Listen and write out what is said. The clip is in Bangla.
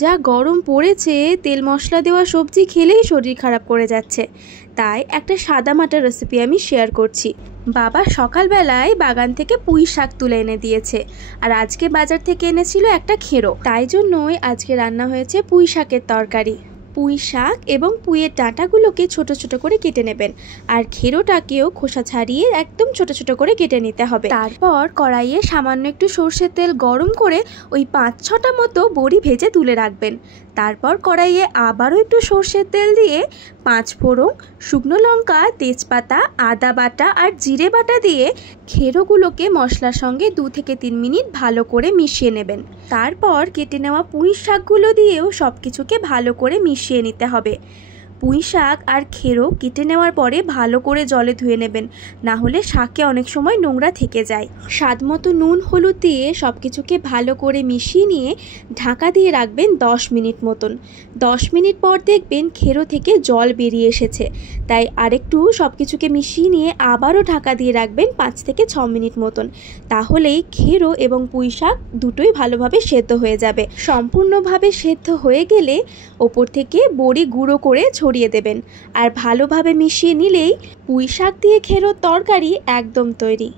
যা গরম পড়েছে, তেল মশলা দেওয়া সবজি খেলেই শরীর খারাপ করে যাচ্ছে। তাই একটা সাদামাটা রেসিপি আমি শেয়ার করছি। বাবা সকালবেলায় বাগান থেকে পুঁই শাক তুলে এনে দিয়েছে, আর আজকে বাজার থেকে এনেছিল একটা খেরো। তাই জন্যই আজকে রান্না হয়েছে পুঁই শাকের তরকারি। পুঁই শাক এবং পুঁইয়ের ডাঁটাগুলোকে ছোট ছোট করে কেটে নেবেন, আর খেরোটাকেও খোসা ছাড়িয়ে একদম ছোট ছোট করে কেটে নিতে হবে। তারপর কড়াইয়ে সামান্য একটু সর্ষের তেল গরম করে ওই 5-6টা মতো বড়ি ভেজে তুলে রাখবেন। তারপর কড়াইয়ে আবারও একটু সর্ষের তেল দিয়ে 5 ফোড়ন, শুকনো লঙ্কা, তেজপাতা, আদা বাটা আর জিরে বাটা দিয়ে খেরোগুলোকে মশলার সঙ্গে 2 থেকে 3 মিনিট ভালো করে মিশিয়ে নেবেন। তারপর কেটে নেওয়া পুঁই শাকগুলো দিয়েও সব কিছুকে ভালো করে মিশিয়ে নিতে হবে। পুঁই শাক আর খেরো কেটে নেওয়ার পরে ভালো করে জলে ধুয়ে নেবেন, না হলে শাকে অনেক সময় নোংরা থেকে যায়। স্বাদ মতো নুন হলুদ দিয়ে সব কিছুকে ভালো করে মিশিয়ে নিয়ে ঢাকা দিয়ে রাখবেন 10 মিনিট মতন। 10 মিনিট পর দেখবেন খেরো থেকে জল বেরিয়ে এসেছে, তাই আরেকটু সব কিছুকে মিশিয়ে নিয়ে আবারও ঢাকা দিয়ে রাখবেন 5 থেকে 6 মিনিট মতন। তাহলেই খেরো এবং পুঁই শাক দুটোই ভালোভাবে সেদ্ধ হয়ে যাবে। সম্পূর্ণভাবে সেদ্ধ হয়ে গেলে ওপর থেকে বড়ি গুঁড়ো করে ছড়িয়ে দেবেন, আর ভালোভাবে মিশিয়ে নিলেই পুঁই শাক দিয়ে খেরোর তরকারি একদম তৈরি।